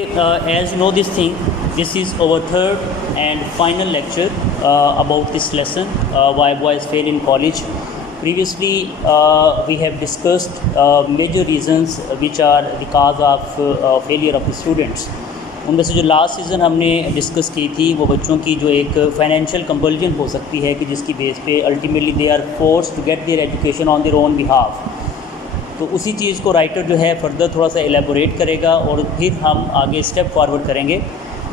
As you know this thing, this is our third and final lecture about this lesson, why boys fail in college. Previously, we have discussed major reasons which are the cause of failure of the students. ان میں سے جو last season ہم نے discuss کی تھی وہ بچوں کی جو ایک فائنینشیل کمپلژن ہو سکتی ہے کہ جس کی بیس پہ ultimately they are forced to get their education on their own behalf. تو اسی چیز کو رائٹر جو ہے فردر تھوڑا سا ایلیبوریٹ کرے گا اور پھر ہم آگے اسٹیپ فارورڈ کریں گے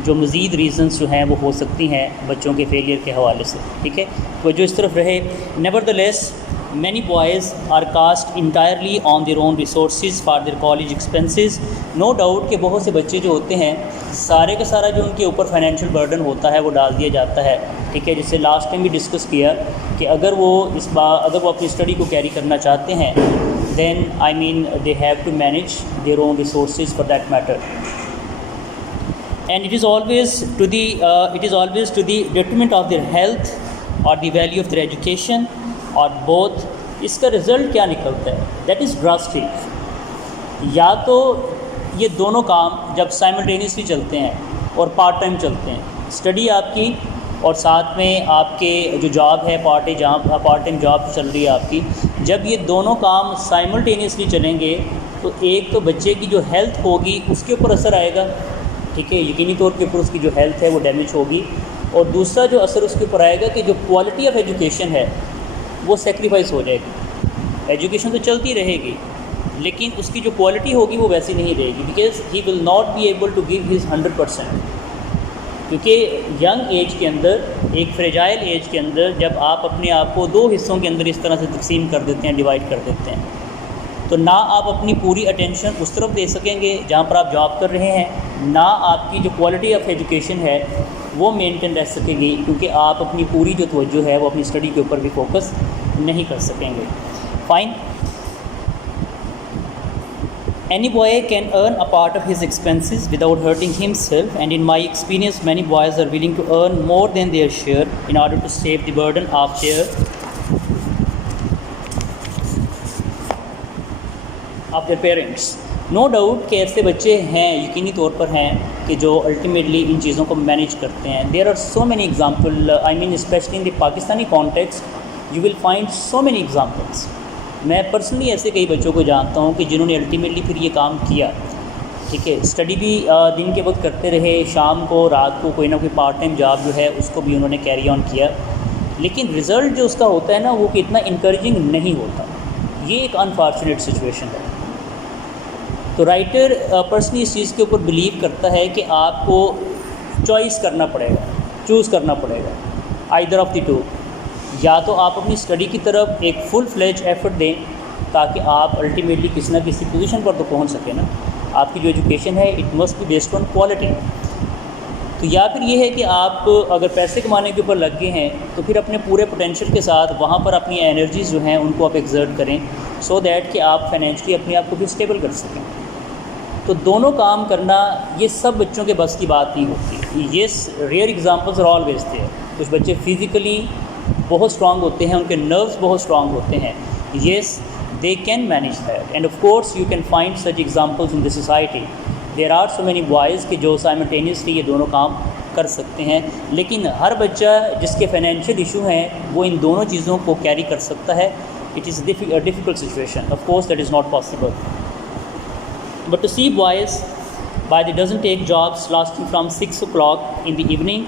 جو مزید ریزنس جو ہیں وہ ہو سکتی ہیں بچوں کے فیلئر کے حوالے سے. ٹھیک ہے, تو جو اس طرف رہے. Never the less many boys are cast entirely on their own resources for their college expenses. no doubt کہ بہت سے بچے جو ہوتے ہیں سارے کا سارا جو ان کے اوپر فائنینشیل برڈن ہوتا ہے وہ ڈال دیا جاتا ہے. ٹھیک ہے, جس سے لاسٹ ٹائم بھی ڈسکس کیا کہ اگر وہ اپنی اسٹڈی کو کیری کرنا چاہتے ہیں then I mean they have to manage their own resources for that matter. And it is always to the detriment of their health or the value of their education اور both. اس کا result کیا نکلتا ہے؟ That is drastic. یا تو یہ دونوں کام جب سائملٹینیسلی چلتے ہیں اور پارٹ ٹائم چلتے ہیں, اسٹڈی آپ کی اور ساتھ میں آپ کے جو جاب ہے پارٹ ٹائم جاب چل رہی ہے آپ کی, جب یہ دونوں کام سائملٹینیسلی چلیں گے تو ایک تو بچے کی جو ہیلتھ ہوگی اس کے اوپر اثر آئے گا. ٹھیک ہے, یقینی طور کے اوپر اس کی جو ہیلتھ ہے وہ ڈیمیج ہوگی. اور دوسرا جو اثر اس کے اوپر آئے گا کہ جو کوالٹی آف ایجوکیشن ہے وہ سیکریفائز ہو جائے گی. ایجوکیشن تو چلتی رہے گی لیکن اس کی جو کوالٹی ہوگی وہ ویسی نہیں رہے گی, because he will not be able to give his 100%. کیونکہ ینگ ایج کے اندر, ایک فریجائل ایج کے اندر جب آپ اپنے آپ کو دو حصوں کے اندر اس طرح سے تقسیم کر دیتے ہیں, ڈیوائڈ کر دیتے ہیں, تو نہ آپ اپنی پوری اٹینشن اس طرف دے سکیں گے جہاں پر آپ جاب کر رہے ہیں, نہ آپ کی جو کوالٹی آف ایجوکیشن ہے وہ مینٹین رہ سکے گی, کیونکہ آپ اپنی پوری جو توجہ ہے وہ اپنی اسٹڈی کے اوپر بھی فوکس نہیں کر سکیں گے. Fine. Any boy can earn a part of his expenses without hurting himself, and in my experience many boys are willing to earn more than their share in order to save the burden of their parents. Know doubt کہ ایسے بچے ہیں, یقینی طور پر ہیں کہ جو ultimately ان چیزوں کو مینیج کرتے ہیں. There are so many example, I mean specially in the Pakistani context you will find so many examples. میں پرسنلی ایسے کئی بچوں کو جانتا ہوں کہ جنہوں نے الٹیمیٹلی پھر یہ کام کیا. ٹھیک ہے, اسٹڈی بھی دن کے وقت کرتے رہے, شام کو رات کو کوئی نہ کوئی پارٹ ٹائم جاب جو ہے اس کو بھی انہوں نے کیری آن کیا, لیکن رزلٹ جو اس کا ہوتا ہے نا وہ کہ اتنا انکریجنگ نہیں ہوتا. یہ ایک انفارچونیٹ سچویشن ہے. تو رائٹر پرسنلی اس چیز کے اوپر بلیو کرتا ہے کہ آپ کو چوائس کرنا پڑے گا, چوز کرنا پڑے گا, آئیدر آف دی ٹو. یا تو آپ اپنی اسٹڈی کی طرف ایک فل فلیج ایفرٹ دیں تاکہ آپ الٹیمیٹلی کسی نہ کسی پوزیشن پر تو پہنچ سکیں نا. آپ کی جو ایجوکیشن ہے it must be based on quality. تو یا پھر یہ ہے کہ آپ اگر پیسے کمانے کے اوپر لگ گئے ہیں تو پھر اپنے پورے پوٹینشیل کے ساتھ وہاں پر اپنی انرجیز جو ہیں ان کو آپ ایگزرٹ کریں, سو دیٹ کہ آپ فائنینشلی اپنے آپ کو بھی اسٹیبل کر سکیں. تو دونوں کام کرنا یہ سب بچوں کے بس کی بات نہیں ہوتی. Yes, rare examples are always there. کچھ بچے فزیکلی بہت اسٹرانگ ہوتے ہیں, ان کے نروس بہت اسٹرانگ ہوتے ہیں. Yes, they can manage that, and of course you can find such examples in the society. There are so many boys کہ جو سائملٹینیسلی یہ دونوں کام کر سکتے ہیں, لیکن ہر بچہ جس کے فائنینشیل ایشو ہیں وہ ان دونوں چیزوں کو کیری کر سکتا ہے. It is a difficult situation, of course that is not possible. But to see boys they doesn't take jobs lasting from 6 o'clock in the evening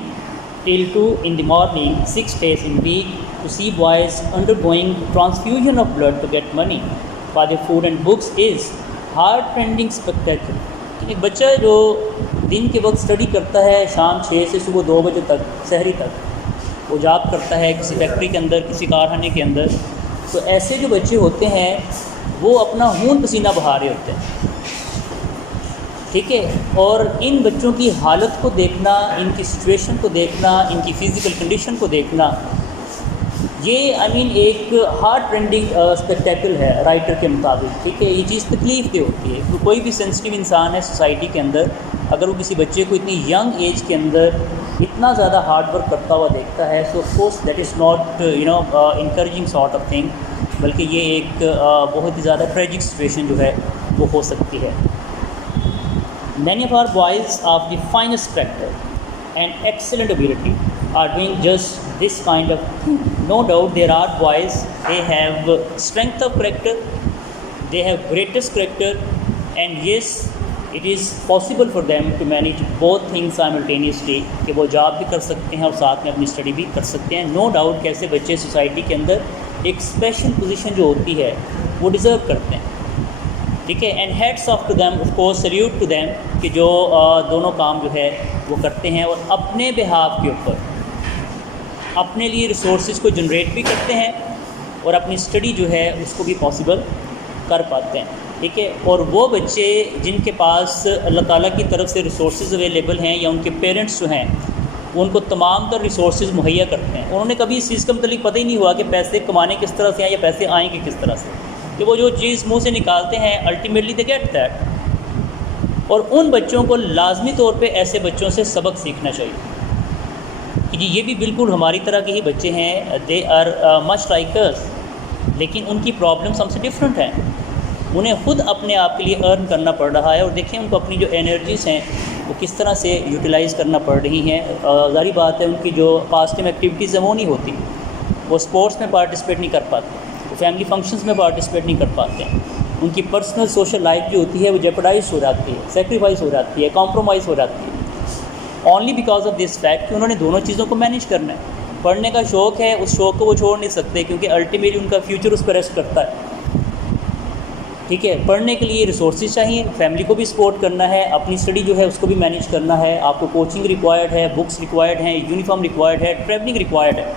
till 2 in the morning, 6 days in week, to see boys undergoing transfusion of blood to get money for their food and books is heart-rending spectacle. ایک بچہ جو دن کے وقت study کرتا ہے, شام 6 سے صبح 2 بجے تک, سحری تک وہ جاب کرتا ہے کسی فیکٹری کے اندر, کسی کارخانے کے اندر, تو ایسے جو بچے ہوتے ہیں وہ اپنا خون پسینہ بہا رہے ہوتے ہیں. ٹھیک ہے, اور ان بچوں کی حالت کو دیکھنا, ان کی سچویشن کو دیکھنا, ان کی فزیکل کنڈیشن کو دیکھنا, یہ ایک ہارٹ رینڈنگ اسپیکٹیکل ہے رائٹر کے مطابق. ٹھیک ہے, یہ چیز تکلیف دہ ہوتی ہے. کوئی بھی سینسٹیو انسان ہے سوسائٹی کے اندر, اگر وہ کسی بچے کو اتنی ینگ ایج کے اندر اتنا زیادہ ہارڈ ورک کرتا ہوا دیکھتا ہے, so of course that is not encouraging sort of thing, بلکہ یہ ایک بہت ہی زیادہ ٹریجک سچویشن جو ہے وہ ہو سکتی ہے. Many of our boys of the finest character and excellent ability are doing just this kind of thing. No doubt there are boys, they have strength of character, they have greatest character, and yes, it is possible for them to manage both things simultaneously, کہ وہ job بھی کر سکتے ہیں اور ساتھ میں اپنی اسٹڈی بھی کر سکتے ہیں. نو ڈاؤٹ کہ ایسے بچے سوسائٹی کے اندر ایک اسپیشل پوزیشن جو ہوتی ہے وہ ڈیزرو کرتے ہیں. ٹھیک ہے, and hats off to them, of course salute to them, کہ جو دونوں کام جو ہے وہ کرتے ہیں اور اپنے بہاف کے اوپر اپنے لیے ریسورسز کو جنریٹ بھی کرتے ہیں اور اپنی اسٹڈی جو ہے اس کو بھی پاسبل کر پاتے ہیں. ٹھیک ہے, اور وہ بچے جن کے پاس اللہ تعالیٰ کی طرف سے ریسورسز اویلیبل ہیں یا ان کے پیرنٹس جو ہیں وہ ان کو تمام تر ریسورسز مہیا کرتے ہیں, انہوں نے کبھی اس چیز کا متعلق پتہ ہی نہیں ہوا کہ پیسے کمانے کس طرح سے ہیں یا پیسے آئیں گے کس طرح سے, کہ وہ جو چیز منہ سے نکالتے ہیں الٹیمیٹلی دے گیٹ دیٹ. اور ان بچوں کو لازمی طور پہ ایسے بچوں سے سبق سیکھنا چاہیے کہ جی یہ بھی بالکل ہماری طرح کے ہی بچے ہیں, دے آر مچ لائک اس, لیکن ان کی پرابلمس ہم سے ڈفرینٹ ہیں. انہیں خود اپنے آپ کے لیے ارن کرنا پڑ رہا ہے, اور دیکھیں ان کو اپنی جو انرجیز ہیں وہ کس طرح سے یوٹیلائز کرنا پڑ رہی ہیں. ظاہری بات ہے ان کی جو پاسٹ ٹائم ایکٹیویٹیز ہیں وہ نہیں ہوتی, وہ اسپورٹس میں پارٹیسپیٹ نہیں کر پاتے, وہ فیملی فنکشنز میں پارٹیسپیٹ نہیں کر پاتے ہیں, ان کی پرسنل سوشل لائف جو ہوتی ہے وہ جیپرڈائز ہو جاتی ہے, سیکریفائز ہو جاتی ہے, کمپرومائز ہو جاتی ہے, only because of this fact کہ انہوں نے دونوں چیزوں کو مینیج کرنا ہے. پڑھنے کا شوق ہے, اس شوق کو وہ چھوڑ نہیں سکتے کیونکہ الٹیمیٹلی ان کا فیوچر اس پہ ریسٹ کرتا ہے. ٹھیک ہے, پڑھنے کے لیے ریسورسز چاہیے, فیملی کو بھی سپورٹ کرنا ہے, اپنی اسٹڈی جو ہے اس کو بھی مینیج کرنا ہے, آپ کو کوچنگ ریکوائرڈ ہے, بکس ریکوائرڈ ہیں, یونیفارم ریکوائرڈ ہے, ٹریولنگ ریکوائرڈ ہے.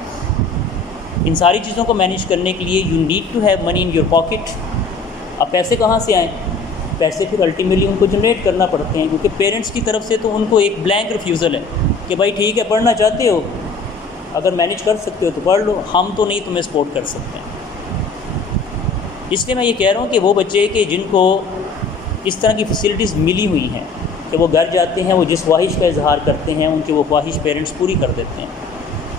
ان ساری چیزوں کو مینیج کرنے کے لیے you need to have money in your pocket. اب پیسے کہاں سے آئیں؟ پیسے پھر الٹیمیٹلی ان کو جنریٹ کرنا پڑتے ہیں, کیونکہ پیرنٹس کی طرف سے تو ان کو ایک بلینک ریفیوزل ہے کہ بھائی ٹھیک ہے پڑھنا چاہتے ہو, اگر مینیج کر سکتے ہو تو پڑھ لو, ہم تو نہیں تمہیں سپورٹ کر سکتے ہیں. اس لیے میں یہ کہہ رہا ہوں کہ وہ بچے کہ جن کو اس طرح کی فیسلٹیز ملی ہوئی ہیں کہ وہ گھر جاتے ہیں, وہ جس خواہش کا اظہار کرتے ہیں ان کی وہ خواہش پیرنٹس پوری کر دیتے ہیں.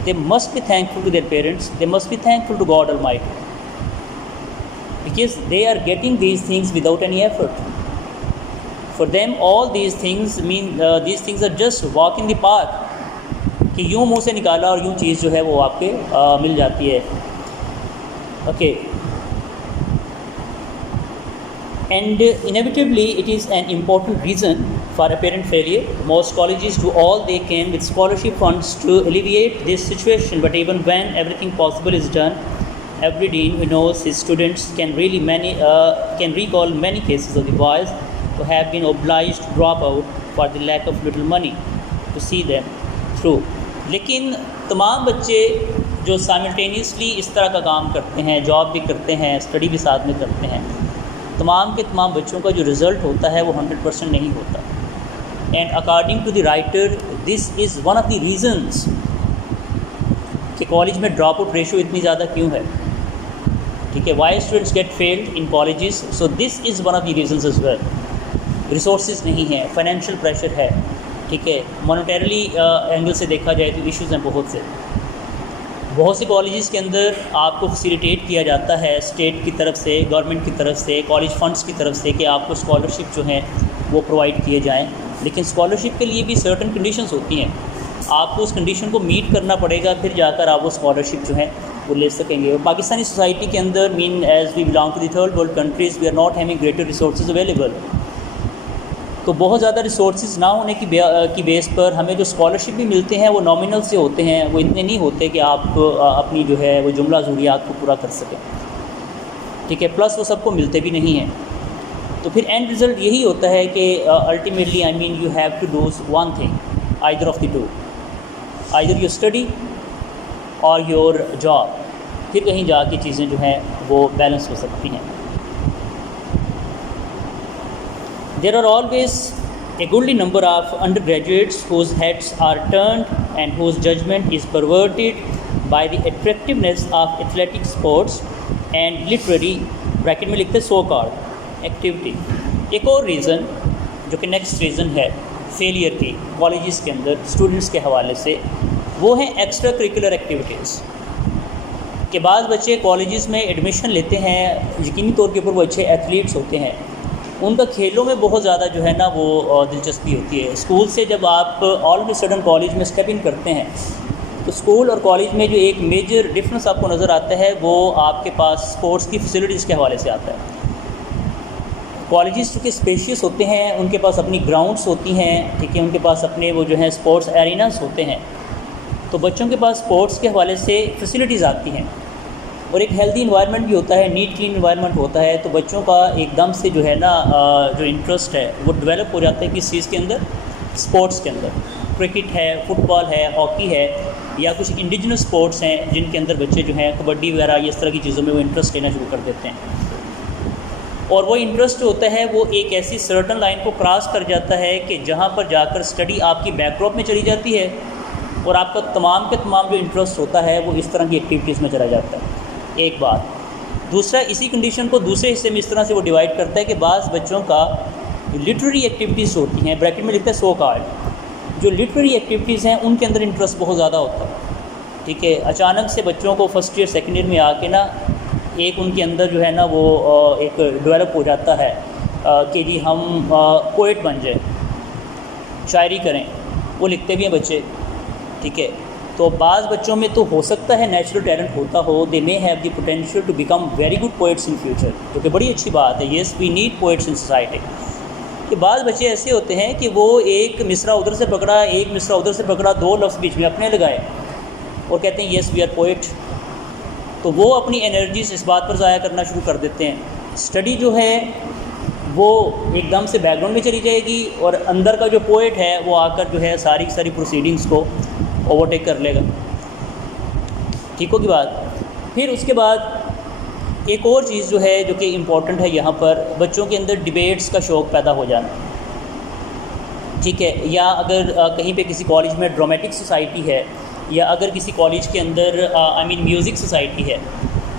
They must be thankful to their parents, they must be thankful to God almighty, because they are getting these things without any effort. For them all these things these things are just walk in the park, کہ یوں منہ سے نکالا اور یوں چیز جو ہے وہ آپ کے مل جاتی ہے. Okay, and inevitably it is an important reason for apparent failure. Most colleges do all they can with scholarship funds to alleviate this situation, but even when everything possible is done, every dean who knows his students can recall many cases of the boys who have been obliged to drop out for the lack of little money to see them through. لیکن تمام بچے جو simultaneously اس طرح کا کام کرتے ہیں, job بھی کرتے ہیں, اسٹڈی بھی ساتھ میں کرتے ہیں, تمام کے تمام بچوں کا جو رزلٹ ہوتا ہے وہ 100% نہیں ہوتا. And according to the writer this is one of the reasons کہ کالج میں ڈراپ آؤٹ ریشو اتنی زیادہ کیوں ہے. ٹھیک ہے, why students get failed in colleges, so this is one of the reasons as well. Resources نہیں ہیں, فائنینشیل پریشر ہے. ٹھیک ہے, مانیٹریلی اینگل سے دیکھا جائے تو ایشوز ہیں بہت سے کالجز کے اندر آپ کو فیسیلیٹیٹ کیا جاتا ہے اسٹیٹ کی طرف سے, گورنمنٹ کی طرف سے, کالج فنڈس کی طرف سے کہ آپ کو اسکالرشپ جو ہیں وہ پرووائڈ کیے جائیں, لیکن اسکالرشپ کے لیے بھی سرٹن کنڈیشنز ہوتی ہیں, آپ کو اس کنڈیشن کو میٹ کرنا پڑے گا, پھر جا کر آپ وہ اسکالرشپ جو ہیں وہ لے سکیں گے. اور پاکستانی سوسائٹی کے اندر as we belong to the third world countries we are not having greater resources available, تو بہت زیادہ ریسورسز نہ ہونے کی بیس پر ہمیں جو اسکالرشپ بھی ملتے ہیں وہ نامنل سے ہوتے ہیں, وہ اتنے نہیں ہوتے کہ آپ اپنی جو ہے وہ جملہ ضروریات کو پورا کر سکیں. ٹھیک ہے, پلس وہ سب کو ملتے بھی نہیں ہیں. تو پھر اینڈ رزلٹ یہی ہوتا ہے کہ ultimately you have to do one thing, either of the two, either your study اور یور جاب, پھر کہیں جا کے چیزیں جو ہیں وہ بیلنس ہو سکتی ہیں. There are always a goodly number of undergraduates whose heads are turned and whose judgment is perverted by the attractiveness of athletic sports and literary bracket میں لکھتے so called activity. ایک اور ریزن جو کہ next reason ہے failure کی colleges کے اندر students کے حوالے سے, وہ ہیں ایکسٹرا کریکولر ایکٹیویٹیز. کہ بعض بچے کالجز میں ایڈمیشن لیتے ہیں, یقینی طور کے اوپر وہ اچھے ایتھلیٹس ہوتے ہیں, ان کا کھیلوں میں بہت زیادہ جو ہے نا وہ دلچسپی ہوتی ہے. اسکول سے جب آپ آل آف اے سڈن کالج میں اسٹیپ ان کرتے ہیں تو اسکول اور کالج میں جو ایک میجر ڈفرینس آپ کو نظر آتا ہے وہ آپ کے پاس اسپورٹس کی فیسلٹیز کے حوالے سے آتا ہے. کالجز چونکہ اسپیشیس ہوتے ہیں, ان کے پاس اپنی گراؤنڈس ہوتی ہیں, ٹھیک ہے, ان کے پاس اپنے وہ جو ہیں اسپورٹس ایریناز ہوتے ہیں, تو بچوں کے پاس اسپورٹس کے حوالے سے فیسلٹیز آتی ہیں اور ایک ہیلدی انوائرمنٹ بھی ہوتا ہے, نیٹ کلین انوائرمنٹ ہوتا ہے, تو بچوں کا ایک دم سے جو ہے نا جو انٹرسٹ ہے وہ ڈیولپ ہو جاتا ہے کس چیز کے اندر, اسپورٹس کے اندر. کرکٹ ہے, فٹ بال ہے, ہاکی ہے, یا کچھ انڈیجنس اسپورٹس ہیں جن کے اندر بچے جو ہیں کبڈی وغیرہ اس طرح کی چیزوں میں وہ انٹرسٹ لینا شروع کر دیتے ہیں. اور وہ انٹرسٹ ہوتا ہے وہ ایک ایسی سرٹن لائن کو کراس کر جاتا ہے کہ جہاں پر جا کر اسٹڈی آپ کی بیک ڈراپ میں چلی جاتی ہے اور آپ کا تمام کے تمام جو انٹرسٹ ہوتا ہے وہ اس طرح کی ایکٹیویٹیز میں چلا جاتا ہے. ایک بات. دوسرا, اسی کنڈیشن کو دوسرے حصے میں اس طرح سے وہ ڈیوائڈ کرتا ہے کہ بعض بچوں کا لٹریری ایکٹیویٹیز ہوتی ہیں, بریکٹ میں لکھتا ہے سو کارڈ, جو لٹریری ایکٹیویٹیز ہیں ان کے اندر انٹرسٹ بہت زیادہ ہوتا ہے, ٹھیک ہے. اچانک سے بچوں کو فرسٹ ایئر سیکنڈ ایئر میں آ کے نا ایک ان کے اندر جو ہے نا وہ ایک ڈیولپ ہو جاتا ہے کہ جی ہم پوئٹ بن جائیں, شاعری کریں. وہ لکھتے بھی ہیں بچے, ٹھیک ہے. تو بعض بچوں میں تو ہو سکتا ہے نیچرل ٹیلنٹ ہوتا ہو, they may have the potential to become very good poets in future, جو کہ بڑی اچھی بات ہے. Yes we need poets in society. کہ بعض بچے ایسے ہوتے ہیں کہ وہ ایک مصرع ادھر سے پکڑا, ایک مصرع ادھر سے پکڑا, دو لفظ بیچ میں اپنے لگائے اور کہتے ہیں یس وی آر پوئٹ. تو وہ اپنی انرجیز اس بات پر ضائع کرنا شروع کر دیتے ہیں. اسٹڈی جو ہے وہ ایک دم سے بیک گراؤنڈ میں چلی جائے گی اور اندر کا جو پوئٹ ہے وہ آ کر جو ہے ساری کی ساری پروسیڈنگس کو اوورٹیک کر لے گا. ٹھیک ہوگی بات. پھر اس کے بعد ایک اور چیز جو ہے جو کہ امپورٹنٹ ہے یہاں پر, بچوں کے اندر ڈیبیٹس کا شوق پیدا ہو جانا, ٹھیک ہے. یا اگر کہیں پہ کسی کالج میں ڈرامیٹک سوسائٹی ہے, یا اگر کسی کالج کے اندر میوزک سوسائٹی ہے,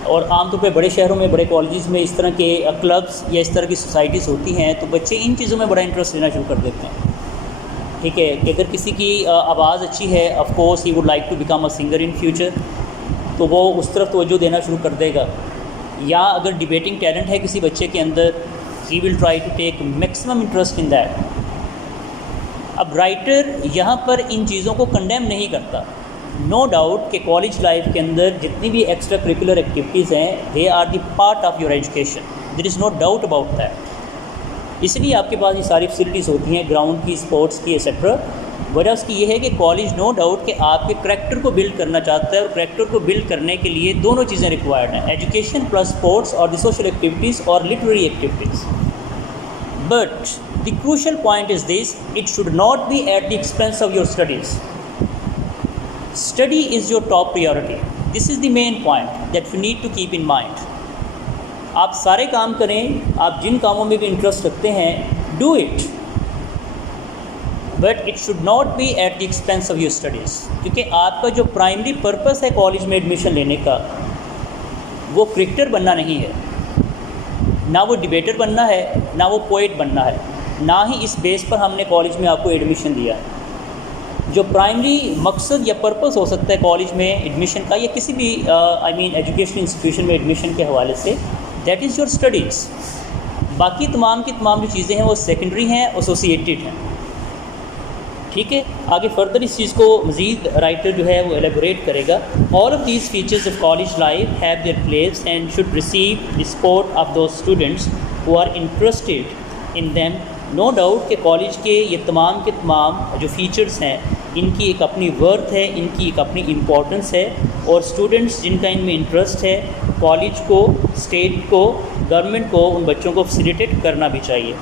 اور عام طور پہ بڑے شہروں میں بڑے کالجز میں اس طرح کے کلبس یا اس طرح کی سوسائٹیز ہوتی ہیں, تو بچے ان چیزوں میں بڑا انٹرسٹ لینا شروع کر دیتے ہیں, ٹھیک ہے. کہ اگر کسی کی آواز اچھی ہے, of course he would like to become a singer in future, تو وہ اس طرف توجہ دینا شروع کر دے گا. یا اگر ڈیبیٹنگ ٹیلنٹ ہے کسی بچے کے اندر, he will try to take maximum interest in that. اب رائٹر یہاں پر ان چیزوں کو کنڈیم نہیں کرتا. نو ڈاؤٹ کہ کالج لائف کے اندر جتنی بھی ایکسٹرا کریکولر ایکٹیویٹیز ہیں they are the part of your education, there is no doubt about that. اس لیے آپ کے پاس یہ ساری فیسلٹیز ہوتی ہیں گراؤنڈ کی, اسپورٹس کی, ایسیٹرا. وجہ اس کی یہ ہے کہ کالج نو ڈاؤٹ کہ آپ کے کریکٹر کو بلڈ کرنا چاہتا ہے, اور کریکٹر کو بلڈ کرنے کے لیے دونوں چیزیں ریکوائرڈ ہیں, ایجوکیشن پلس اسپورٹس اور دی سوشل ایکٹیویٹیز اور literary activities. But the crucial point is this, it should not be at the expense of your studies. Study is your top priority. This is the main point that you need to keep in mind. آپ سارے کام کریں, آپ جن کاموں میں بھی interest رکھتے ہیں, do it. But it should not be at the expense of your studies. کیونکہ آپ کا جو پرائمری پرپس ہے کالج میں ایڈمیشن لینے کا وہ کرکٹر بننا نہیں ہے, نہ وہ ڈیبیٹر بننا ہے, نہ وہ پوئٹ بننا ہے, نہ ہی اس بیس پر ہم نے کالج میں آپ کو ایڈمیشن دیا ہے. جو پرائمری مقصد یا پرپس ہو سکتا ہے کالج میں ایڈمیشن کا یا کسی بھی ایجوکیشن انسٹیٹیوشن میں ایڈمیشن کے حوالے سے, دیٹ از یور اسٹڈیز. باقی تمام کی تمام جو چیزیں ہیں وہ سیکنڈری ہیں, ایسوسیٹیڈ ہیں, ٹھیک ہے. آگے فردر اس چیز کو مزید رائٹر جو ہے وہ ایلیبوریٹ کرے گا. All of these features of college life have their place and should receive the support of those students who are interested in them. No doubt کہ کالج کے یہ تمام کے تمام جو فیچرز ہیں ان کی ایک اپنی ورتھ ہے, ان کی ایک اپنی امپورٹنس ہے, اور اسٹوڈنٹس جن کا ان میں انٹرسٹ ہے کالج کو, اسٹیٹ کو, گورنمنٹ کو ان بچوں کو فیسیلیٹیٹ کرنا بھی چاہیے.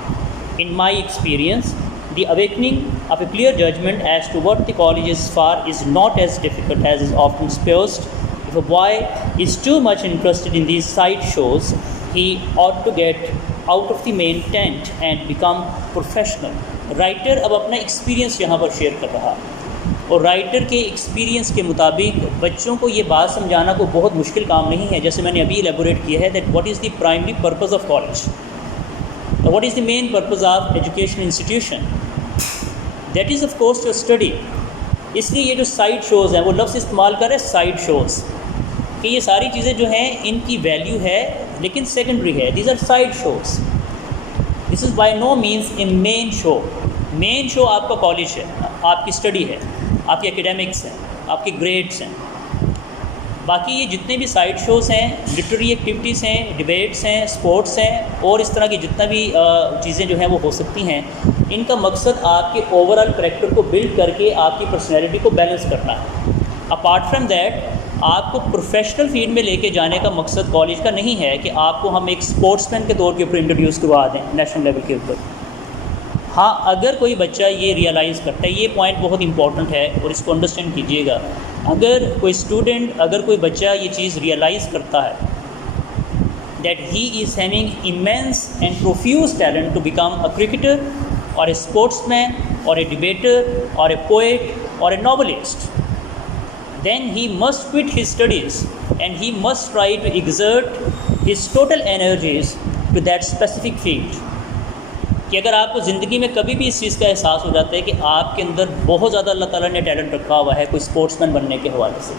In my experience the awakening of a clear judgment as to what the college is for is not as difficult as is often supposed. If a boy is too much interested in these side shows he ought to get out of the main tent and become professional. Writer اب اپنا experience یہاں پر share کر رہا, اور writer کے experience کے مطابق بچوں کو یہ بات سمجھانا کوئی بہت مشکل کام نہیں ہے. جیسے میں نے ابھی ایلیبوریٹ کیا ہے that what is the primary purpose of college, what is the main purpose of education institution, that is of course your study. اس لیے یہ جو سائڈ شوز ہیں, وہ لفظ استعمال کر رہے ہیں سائڈ شوز, کہ یہ ساری چیزیں جو ہیں ان کی ویلیو ہے لیکن سیکنڈری ہے. These are side shows. This is by no means a main show. Main show آپ کا کالج ہے, آپ کی اسٹڈی ہے, آپ کے اکیڈیمکس ہیں, آپ کے گریڈس ہیں. باقی یہ جتنے بھی سائڈ شوز ہیں, لٹریری ایکٹیویٹیز ہیں, ڈبیٹس ہیں, اسپورٹس ہیں, اور اس طرح کی جتنا بھی چیزیں جو ہیں وہ ہو سکتی ہیں, ان کا مقصد آپ کے اوور آل کریکٹر کو بلڈ کر کے آپ کی پرسنالٹی کو بیلنس کرنا ہے. اپارٹ فرام دیٹ, آپ کو پروفیشنل فیلڈ میں لے کے جانے کا مقصد کالج کا نہیں ہے کہ آپ کو ہم ایک اسپورٹس مین کے طور کے اوپر انٹروڈیوس کروا دیں نیشنل لیول کے اوپر. ہاں, اگر کوئی بچہ یہ ریئلائز کرتا ہے, یہ پوائنٹ بہت امپورٹنٹ ہے اور اس کو انڈرسٹینڈ کیجیے گا, اگر کوئی اسٹوڈنٹ, اگر کوئی بچہ یہ چیز ریئلائز کرتا ہے that he is having immense and profuse talent to become a cricketer اور اے اسپورٹس مین اور اے ڈبیٹر اور اے پوئٹ اور a novelist, then he must quit his studies and he must try to exert his total energies to that specific field. کہ اگر آپ کو زندگی میں کبھی بھی اس چیز کا احساس ہو جاتا ہے کہ آپ کے اندر بہت زیادہ اللہ تعالیٰ نے ٹیلنٹ رکھا ہوا ہے کوئی اسپورٹس مین بننے کے حوالے سے,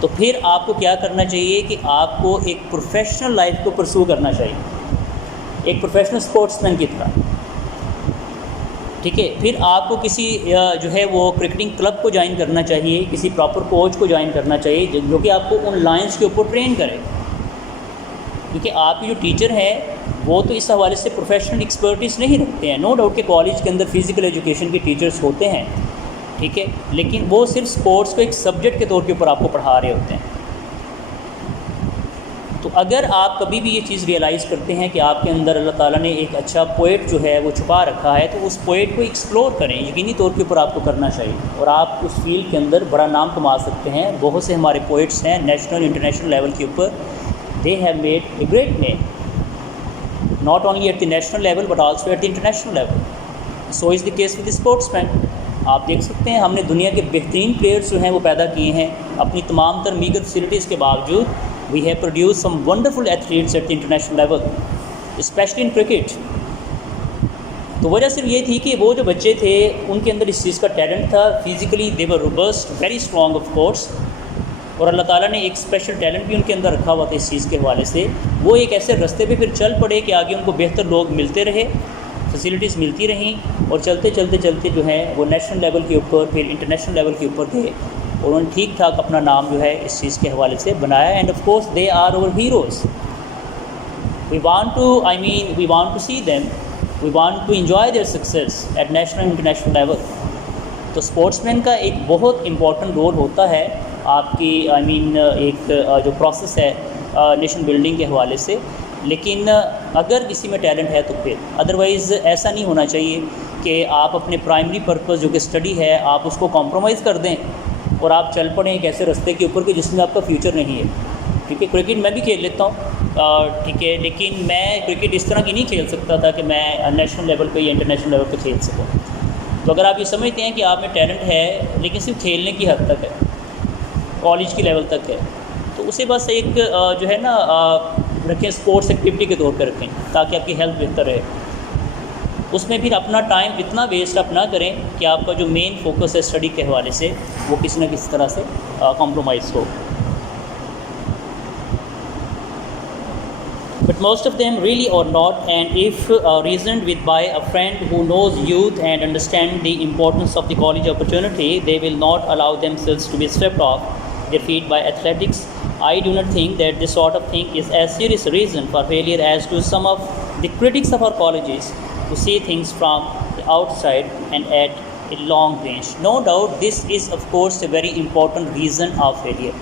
تو پھر آپ کو کیا کرنا چاہیے کہ آپ کو ایک پروفیشنل لائف کو پرسو کرنا چاہیے, ایک پروفیشنل اسپورٹس مین کی طرح. ٹھیک ہے, پھر آپ کو کسی جو ہے وہ کرکٹنگ کلب کو جوائن کرنا چاہیے, کسی پراپر کوچ کو جوائن کرنا چاہیے جو کہ آپ کو ان لائنس کے اوپر ٹرین کرے, کیونکہ آپ کی جو ٹیچر ہیں وہ تو اس حوالے سے پروفیشنل ایکسپرٹیز نہیں رکھتے ہیں. نو ڈاؤٹ کہ کالج کے اندر فزیکل ایجوکیشن کے ٹیچرس ہوتے ہیں, ٹھیک ہے, لیکن وہ صرف اسپورٹس کو ایک سبجیکٹ کے طور کے اوپر آپ کو پڑھا رہے ہوتے ہیں. تو اگر آپ کبھی بھی یہ چیز ریئلائز کرتے ہیں کہ آپ کے اندر اللہ تعالیٰ نے ایک اچھا پوئٹ جو ہے وہ چھپا رکھا ہے, تو اس پوئٹ کو ایکسپلور کریں, یقینی طور کے اوپر آپ کو کرنا چاہیے, اور آپ اس فیلڈ کے اندر بڑا نام کما سکتے ہیں. بہت سے ہمارے پوئٹس ہیں نیشنل انٹرنیشنل لیول کے اوپر, they have made a great name not only at the national level but also at the international level. So is the case with the sportsman. آپ دیکھ سکتے ہیں ہم نے دنیا کے بہترین پلیئرس جو ہیں وہ پیدا کیے ہیں اپنی تمام تر میگر فیسلٹیز کے باوجود. We have produced some wonderful athletes at the international level, especially in cricket. تو وجہ صرف یہ تھی کہ وہ جو بچے تھے ان کے اندر اس چیز کا ٹیلنٹ تھا. Physically they were robust, very strong of course, اور اللہ تعالیٰ نے ایک اسپیشل ٹیلنٹ بھی ان کے اندر رکھا ہوا تھا اس چیز کے حوالے سے. وہ ایک ایسے رستے پہ پھر چل پڑے کہ آگے ان کو بہتر لوگ ملتے رہے, فیسلٹیز ملتی رہیں, اور چلتے جو ہیں وہ نیشنل لیول کے اوپر پھر انٹرنیشنل لیول کے اوپر گئے, اور انہوں نے ٹھیک ٹھاک اپنا نام جو ہے اس چیز کے حوالے سے بنایا. And of course they are our heroes. We want to see them, we want to enjoy their success at national international level. تو اسپورٹس مین کا ایک بہت امپورٹنٹ رول ہوتا ہے آپ کی ایک جو پروسیس ہے نیشن بلڈنگ کے حوالے سے. لیکن اگر کسی میں ٹیلنٹ ہے تو پھر, ادروائز ایسا نہیں ہونا چاہیے کہ آپ اپنے پرائمری پرپز جو کہ اسٹڈی ہے آپ اس کو کمپرومائز کر دیں اور آپ چل پڑیں ایک ایسے رستے کے اوپر کہ جس میں آپ کا فیوچر نہیں ہے. ٹھیک ہے, کرکٹ میں بھی کھیل لیتا ہوں, ٹھیک ہے, لیکن میں کرکٹ اس طرح کی نہیں کھیل سکتا تھا کہ میں نیشنل لیول پہ یا انٹرنیشنل لیول پہ کھیل سکوں. تو اگر آپ یہ سمجھتے ہیں کہ آپ میں ٹیلنٹ ہے لیکن صرف کھیلنے کی حد تک ہے, کالج کی لیول تک ہے, تو اسے بس ایک جو ہے نا رکھیں اسپورٹس ایکٹیویٹی کے طور پہ رکھیں تاکہ آپ کی ہیلتھ بہتر رہے. اس میں پھر اپنا ٹائم اتنا ویسٹ آپ نہ کریں کہ آپ کا جو مین فوکس ہے اسٹڈی کے حوالے سے وہ کسی نہ کسی طرح سے compromise who. But most of them really are not, and if reasoned with by a friend who knows youth and understands the importance of the college opportunity, they will not allow themselves to be swept off their feet by athletics. I do not think that this sort of thing is as serious a reason for failure as to some of the critics of our colleges to see things from the outside and at a long range. No doubt this is of course a very important reason of failure.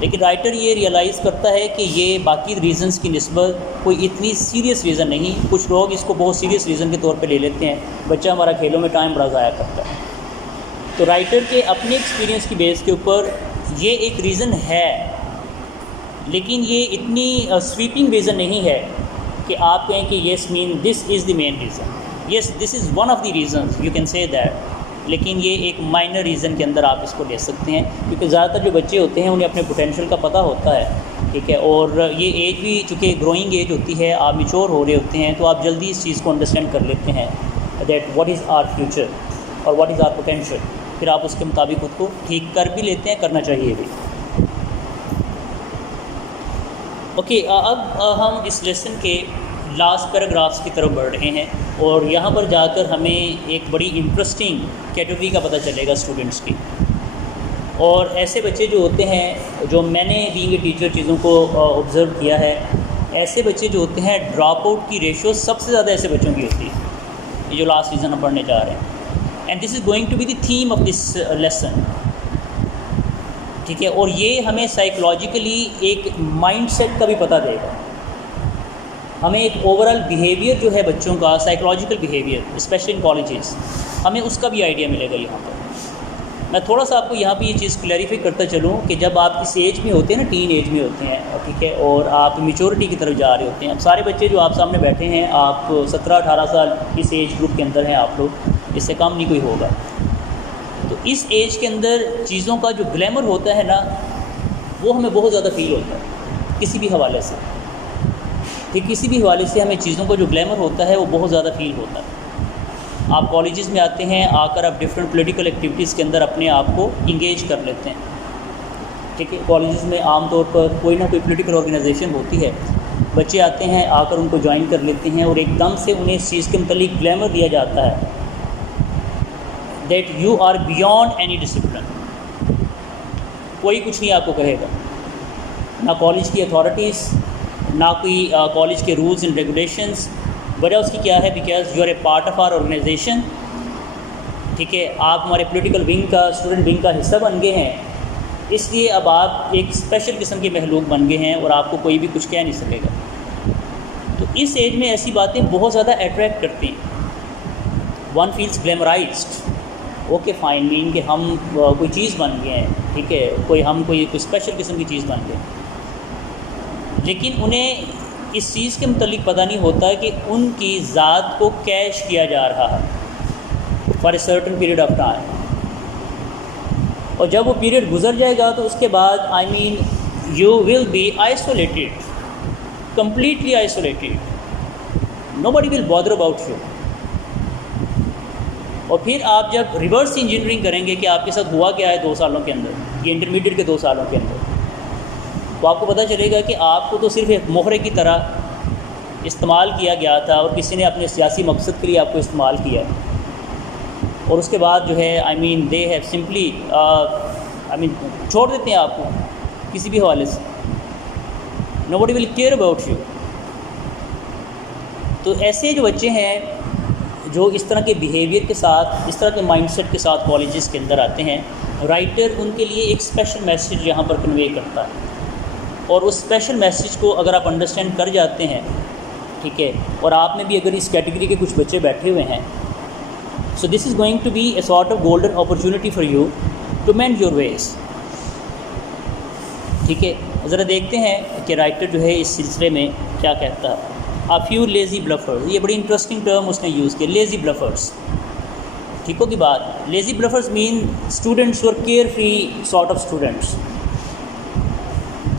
لیکن writer یہ realise کرتا ہے کہ یہ باقی reasons کی نسبت کوئی اتنی سیریس ریزن نہیں. کچھ لوگ اس کو بہت سیریس ریزن کے طور پہ لے لیتے ہیں, بچہ ہمارا کھیلوں میں ٹائم بڑا ضائع کرتا ہے. تو رائٹر کے اپنے ایکسپیرینس کی بیس کے اوپر یہ ایک ریزن ہے, لیکن یہ اتنی سویپنگ ریزن نہیں ہے کہ آپ کہیں کہ yes man this is the main reason. Yes this is one of the reasons you can say that, لیکن یہ ایک مائنر ریزن کے اندر آپ اس کو لے سکتے ہیں, کیونکہ زیادہ تر جو بچے ہوتے ہیں انہیں اپنے پوٹینشیل کا پتہ ہوتا ہے. ٹھیک ہے, اور یہ ایج بھی چونکہ گروئنگ ایج ہوتی ہے, آپ میچور ہو رہے ہوتے ہیں, تو آپ جلدی اس چیز کو انڈرسٹینڈ کر لیتے ہیں that what is our future اور واٹ از آر پوٹینشیل. پھر آپ اس کے مطابق خود کو ٹھیک کر بھی لیتے ہیں, کرنا چاہیے بھی. اوکے, اب ہم اس لیسن کے لاسٹ پیراگرافس کی طرف بڑھ رہے ہیں، اور یہاں پر جا کر ہمیں ایک بڑی انٹرسٹنگ کیٹیگری کا پتہ چلے گا اسٹوڈنٹس کی. اور ایسے بچے جو ہوتے ہیں، جو میں نے بینگ اے ٹیچر چیزوں کو آبزرو کیا ہے، ایسے بچے جو ہوتے ہیں ڈراپ آؤٹ کی ریشو سب سے زیادہ ایسے بچوں کی ہوتی ہے، یہ جو لاسٹ سیزن ہم پڑھنے جا رہے ہیں. And this is going to be the theme of this lesson. ٹھیک ہے، اور یہ ہمیں سائیکولوجیکلی ایک مائنڈ سیٹ کا بھی پتہ دے گا. ہمیں ایک اوور آل بیہیویئر جو ہے بچوں کا، psychological behaviour specially in colleges, ہمیں اس کا بھی آئیڈیا ملے گا. یہاں پر میں تھوڑا سا آپ کو یہاں پہ یہ چیز کلیریفائی کرتا چلوں کہ جب آپ اس ایج میں ہوتے ہیں نا، ٹین ایج میں ہوتے ہیں، ٹھیک ہے، اور آپ میچورٹی کی طرف جا رہے ہوتے ہیں. اب سارے بچے جو آپ سامنے بیٹھے ہیں، آپ 17-18 سال اس ایج گروپ کے اندر ہیں آپ لوگ، اس سے کم نہیں کوئی ہوگا. تو اس ایج کے اندر چیزوں کا جو گلیمر ہوتا ہے نا، وہ ہمیں بہت زیادہ فیل ہوتا ہے کسی بھی حوالے سے. کہ کسی بھی حوالے سے ہمیں چیزوں کا جو گلیمر ہوتا ہے وہ بہت زیادہ فیل ہوتا ہے. آپ کالجز میں آتے ہیں، آ کر آپ ڈفرینٹ پولیٹیکل ایکٹیویٹیز کے اندر اپنے آپ کو انگیج کر لیتے ہیں. ٹھیک ہے، کالجز میں عام طور پر کوئی نہ کوئی پولیٹیکل آرگنائزیشن ہوتی ہے، بچے آتے ہیں، آ کر ان کو جوائن کر لیتے ہیں، اور ایک دم سے انہیں اس چیز کے متعلق گلیمر دیا جاتا ہے that you are beyond any discipline. کوئی کچھ نہیں آپ کو کہے گا، نہ کالج کی اتھارٹیز، نہ کوئی کالج کے رولز اینڈ ریگولیشنز. وجہ اس کی کیا ہے؟ Because you are a part of our organization. ٹھیک ہے، آپ ہمارے پولیٹیکل ونگ کا، اسٹوڈنٹ ونگ کا حصہ بن گئے ہیں، اس لیے اب آپ ایک اسپیشل قسم کے مخلوق بن گئے ہیں، اور آپ کو کوئی بھی کچھ کہہ نہیں سکے گا. تو اس ایج میں ایسی باتیں بہت زیادہ اٹریکٹ کرتی ہیں. One feels glamorized. Okay fine, man کہ ہم کوئی چیز بن گئے ہیں، ٹھیک ہے، کوئی اسپیشل قسم کی چیز بن گئے. لیکن انہیں اس چیز کے متعلق پتہ نہیں ہوتا کہ ان کی ذات کو کیش کیا جا رہا ہے for a certain period of time. اور جب وہ پیریڈ گزر جائے گا تو اس کے بعد you will be isolated, completely isolated. Nobody will bother about you. اور پھر آپ جب ریورس انجینئرنگ کریں گے کہ آپ کے ساتھ ہوا کیا ہے 2 سالوں کے اندر، یہ انٹرمیڈیٹ کے 2 سالوں کے اندر، تو آپ کو پتہ چلے گا کہ آپ کو تو صرف ایک مہرے کی طرح استعمال کیا گیا تھا، اور کسی نے اپنے سیاسی مقصد کے لیے آپ کو استعمال کیا. اور اس کے بعد جو ہے دے ہیو سمپلی چھوڑ دیتے ہیں آپ کو کسی بھی حوالے سے. Nobody will care about you. تو ایسے جو بچے ہیں جو اس طرح کے بیہیویئر کے ساتھ، اس طرح کے مائنڈ سیٹ کے ساتھ کالجز کے اندر آتے ہیں، رائٹر ان کے لیے ایک اسپیشل میسیج یہاں پر کنوے کرتا ہے. اور اس اسپیشل میسیج کو اگر آپ انڈرسٹینڈ کر جاتے ہیں، ٹھیک ہے، اور آپ میں بھی اگر اس کیٹیگری کے کچھ بچے بیٹھے ہوئے ہیں، so this is going to be a sort of golden opportunity for you to mend your ways. ٹھیک ہے، ذرا دیکھتے ہیں کہ رائٹر جو ہے اس سلسلے میں کیا کہتا ہے. A few lazy bluffers، یہ بڑی انٹرسٹنگ ٹرم اس نے یوز کیا، لیزی بلفرس. ٹھیک ہو کی بات؟ Lazy bluffers men students who are carefree sort of students.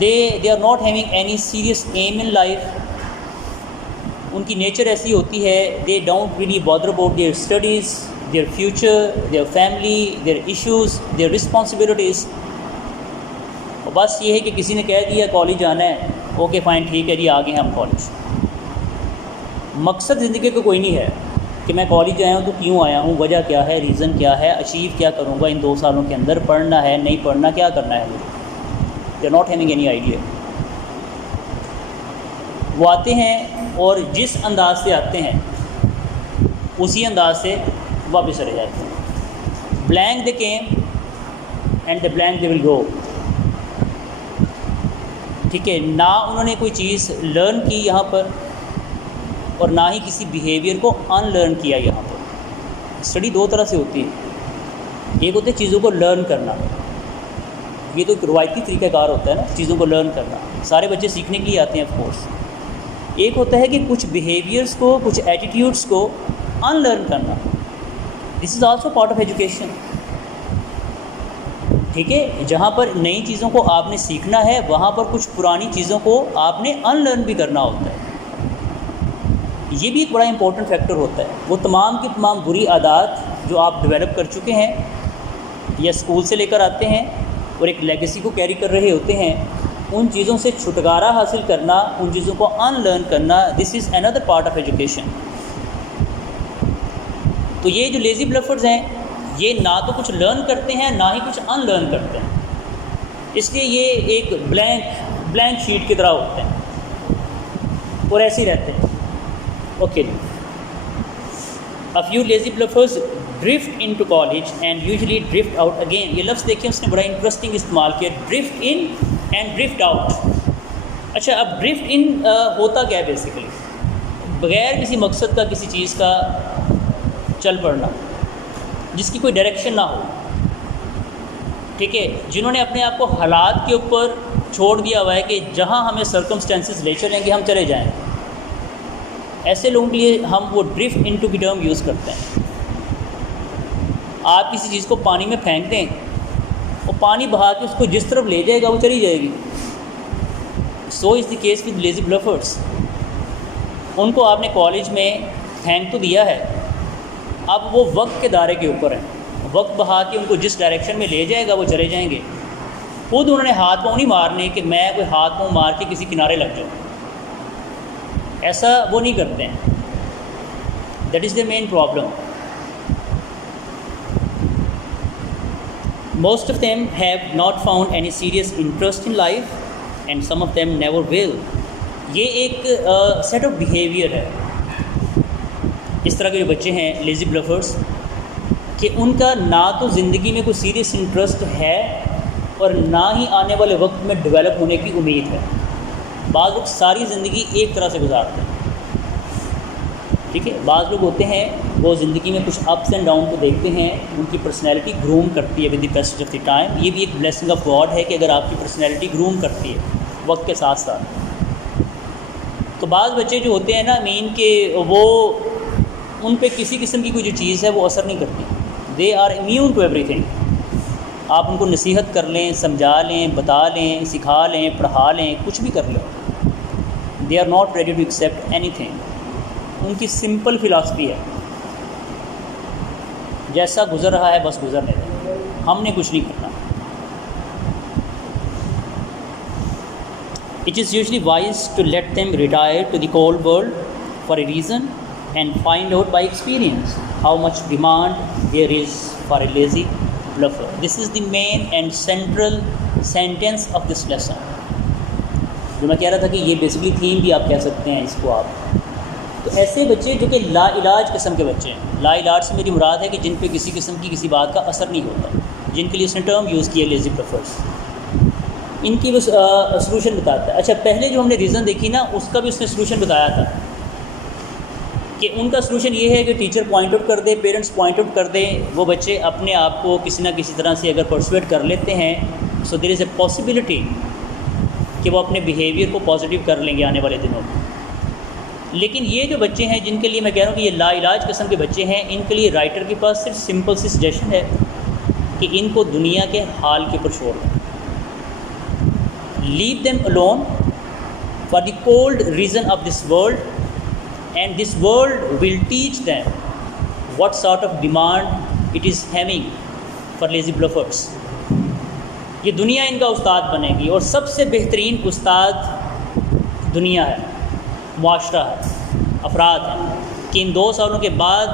They are not having any serious aim in life. ان کی نیچر ایسی ہوتی ہے، they don't really bother about their studies, their future, their family, their issues, their responsibilities. اور بس یہ ہے کہ کسی نے کہہ دیا کالج جانا ہے، اوکے فائن، ٹھیک ہے جی، آگے ہیں ہم کالج. مقصد زندگی کا کوئی نہیں ہے کہ میں کالج آیا ہوں تو کیوں آیا ہوں، وجہ کیا ہے، ریزن کیا ہے، اچیو کیا کروں گا ان 2 سالوں کے اندر، پڑھنا ہے نہیں پڑھنا، کیا کرنا ہے مجھے. They are not having any idea. وہ آتے ہیں اور جس انداز سے آتے ہیں اسی انداز سے واپس چلے جاتے ہیں. Blank they came and the blank they will go. ٹھیک ہے، نہ انہوں نے کوئی چیز لرن کی یہاں پر، اور نہ ہی کسی بیہیویئر کو ان لرن کیا. یہاں پر اسٹڈی 2 طرح سے ہوتی ہے. ایک ہوتا ہے چیزوں کو لرن کرنا، یہ تو ایک روایتی طریقہ کار ہوتا ہے نا، چیزوں کو لرن کرنا، سارے بچے سیکھنے کے لیے آتے ہیں آف کورس. ایک ہوتا ہے کہ کچھ بیہیویئرس کو، کچھ ایٹیٹیوڈس کو ان لرن کرنا. This is also part of education. ٹھیک ہے، جہاں پر نئی چیزوں کو آپ نے سیکھنا ہے، وہاں پر کچھ پرانی چیزوں کو آپ نے ان لرن بھی کرنا ہوتا ہے. یہ بھی ایک بڑا امپورٹنٹ فیکٹر ہوتا ہے. وہ تمام کی تمام بری عادات جو آپ ڈیولپ کر چکے ہیں یا اسکول سے لے کر آتے ہیں اور ایک لیگیسی کو کیری کر رہے ہوتے ہیں، ان چیزوں سے چھٹکارا حاصل کرنا، ان چیزوں کو ان لرن کرنا، this is another part of education. تو یہ جو لیزی بلفرز ہیں یہ نہ تو کچھ لرن کرتے ہیں نہ ہی کچھ ان لرن کرتے ہیں، اس لیے یہ ایک بلینک شیٹ کی طرح ہوتے ہیں اور ایسے ہی رہتے ہیں۔ اوکے جی، A few lazy bluffers drift into college and usually drift out again۔ یہ لفظ دیکھیں اس نے بڑا انٹرسٹنگ استعمال کیا، drift in and drift out. اچھا، اب ڈرفٹ ان ہوتا کیا ہے بیسیکلی؟ بغیر کسی مقصد کا، کسی چیز کا چل پڑنا جس کی کوئی ڈائریکشن نہ ہو، ٹھیک ہے، جنہوں نے اپنے آپ کو حالات کے اوپر چھوڑ دیا ہوا ہے کہ جہاں ہمیں سرکمسٹینسز لے چلیں گے ہم چلے جائیں، ایسے لوگوں کے لیے ہم وہ ڈرفٹ انٹو کی ٹرم یوز کرتے ہیں۔ آپ کسی چیز کو پانی میں پھینک دیں، وہ پانی بہا کے اس کو جس طرف لے جائے گا وہ چلی جائے گی۔ سو is the case with lazy بلفرس۔ ان کو آپ نے کالج میں پھینک تو دیا ہے، اب وہ وقت کے دائرے کے اوپر ہیں، وقت بہا کے ان کو جس ڈائریکشن میں لے جائے گا وہ چلے جائیں گے۔ خود انہوں نے ہاتھ پاؤں نہیں مارنے کہ میں کوئی ہاتھ پاؤں مار کے کسی کنارے لگ جاؤں، ایسا وہ نہیں کرتے ہیں۔ That is the main problem. Most of them have not found any serious interest in life and some of them never will. یہ ایک سیٹ آف بیہیویئر ہے اس طرح کے جو بچے ہیں لیزی بلفرس، کہ ان کا نہ تو زندگی میں کوئی سیریس انٹرسٹ ہے اور نہ ہی آنے والے وقت میں ڈیولپ ہونے کی امید ہے۔ بعض لوگ ساری زندگی ایک طرح سے گزارتے ہیں، ٹھیک ہے، بعض لوگ ہوتے ہیں وہ زندگی میں کچھ اپس اینڈ ڈاؤن کو دیکھتے ہیں، ان کی پرسنالٹی گروم کرتی ہے with the passage of the time. یہ بھی ایک بلیسنگ آف گاڈ ہے کہ اگر آپ کی پرسنالٹی گروم کرتی ہے وقت کے ساتھ ساتھ۔ تو بعض بچے جو ہوتے ہیں نا کہ وہ ان پہ کسی قسم کی کوئی جو چیز ہے وہ اثر نہیں کرتی، they are immune to everything. آپ ان کو نصیحت کر لیں، سمجھا لیں، بتا لیں، سکھا لیں، پڑھا لیں، کچھ بھی کر لیں، they are not ready to accept اینی تھنگ۔ ان کی سمپل فلاسفی ہے جیسا گزر رہا ہے بس گزرنے دیں، ہم نے کچھ نہیں کرنا۔ It is usually wise to let them retire to the cold world for a reason and find out by experience how much demand there is for a lazy bluffer. This is the main and central sentence of this lesson. جو میں کہہ رہا تھا کہ یہ basically theme بھی آپ کہہ سکتے ہیں اس کو آپ۔ تو ایسے بچے جو کہ لا علاج قسم کے بچے ہیں، لا علاج سے میری مراد ہے کہ جن پہ کسی قسم کی کسی بات کا اثر نہیں ہوتا، جن کے لیے اس نے ٹرم یوز کیا لیزی بلفرس، ان کی وہ سلوشن بتاتا ہے۔ اچھا، پہلے جو ہم نے ریزن دیکھی نا اس کا بھی اس نے سلوشن بتایا تھا کہ ان کا سلوشن یہ ہے کہ ٹیچر پوائنٹ آؤٹ کر دے، پیرنٹس پوائنٹ آؤٹ کر دیں، وہ بچے اپنے آپ کو کسی نہ کسی طرح سے اگر پرسویٹ کر لیتے ہیں، سو دیر از اے پاسبلٹی کہ وہ اپنے بیہیویئر کو پازیٹیو کر لیں گے آنے والے دنوں میں۔ لیکن یہ جو بچے ہیں جن کے لیے میں کہہ رہا ہوں کہ یہ لا علاج قسم کے بچے ہیں، ان کے لیے رائٹر کے پاس صرف سمپل سی سجیشن ہے کہ ان کو دنیا کے حال کے اوپر چھوڑ دیں۔ Leave them alone for the cold reason of this world, and this world will teach them what sort of demand it is having for lazy bluffers. یہ دنیا ان کا استاد بنے گی، اور سب سے بہترین استاد دنیا ہے، معاشرہ ہے، افراد ہیں، کہ ان 2 سالوں کے بعد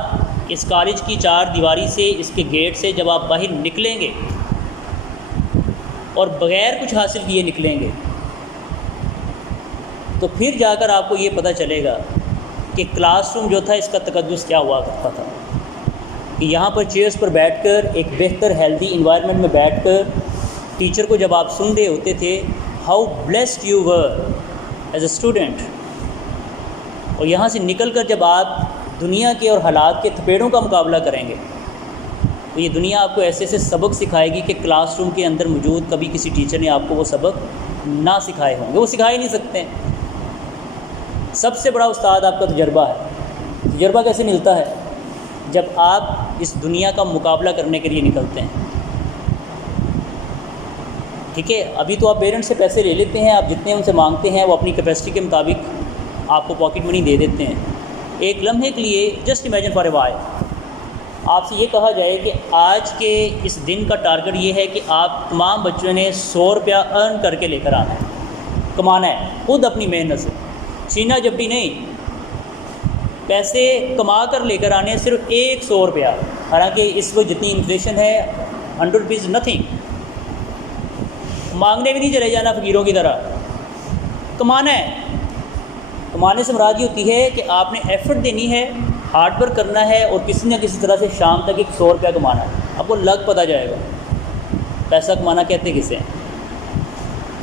اس کالج کی 4 دیواری سے، اس کے گیٹ سے جب آپ باہر نکلیں گے اور بغیر کچھ حاصل کیے نکلیں گے، تو پھر جا کر آپ کو یہ پتہ چلے گا کہ کلاس روم جو تھا اس کا تقدس کیا ہوا کرتا تھا، کہ یہاں پر چیئرز پر بیٹھ کر ایک بہتر ہیلدی انوائرمنٹ میں بیٹھ کر ٹیچر کو جب آپ سن رہے ہوتے تھے، how blessed you were as a student, اور یہاں سے نکل کر جب آپ دنیا کے اور حالات کے تھپیڑوں کا مقابلہ کریں گے، تو یہ دنیا آپ کو ایسے ایسے سبق سکھائے گی کہ کلاس روم کے اندر موجود کبھی کسی ٹیچر نے آپ کو وہ سبق نہ سکھائے ہوں گے، وہ سکھا ہی نہیں سکتے ہیں۔ سب سے بڑا استاد آپ کا تجربہ ہے۔ تجربہ کیسے ملتا ہے؟ جب آپ اس دنیا کا مقابلہ کرنے کے لیے نکلتے ہیں، ٹھیک ہے۔ ابھی تو آپ پیرنٹس سے پیسے لے لیتے ہیں، آپ جتنے ان سے مانگتے ہیں وہ اپنی کیپیسٹی کے مطابق آپ کو پاکٹ منی دے دیتے ہیں۔ ایک لمحے کے لیے just imagine for a while آپ سے یہ کہا جائے کہ آج کے اس دن کا ٹارگٹ یہ ہے کہ آپ تمام بچوں نے 100 روپیہ ارن کر کے لے کر آنا ہے، کمانا ہے خود اپنی محنت سے، چینا جبڑی نہیں، پیسے کما کر لے کر آنے صرف 100 روپیہ، حالانکہ اس وقت جتنی انفلیشن ہے 100 روپیز نتھنگ، مانگنے بھی نہیں چلے جانا فقیروں کی طرح، کمانا ہے۔ کمانے سے مراد یہ ہوتی ہے کہ آپ نے ایفرٹ دینی ہے، ہارڈ ورک کرنا ہے، اور کسی نہ کسی طرح سے شام تک 100 روپیہ کمانا ہے، آپ کو لگ پتہ جائے گا پیسہ کمانا کہتے کسے ہیں،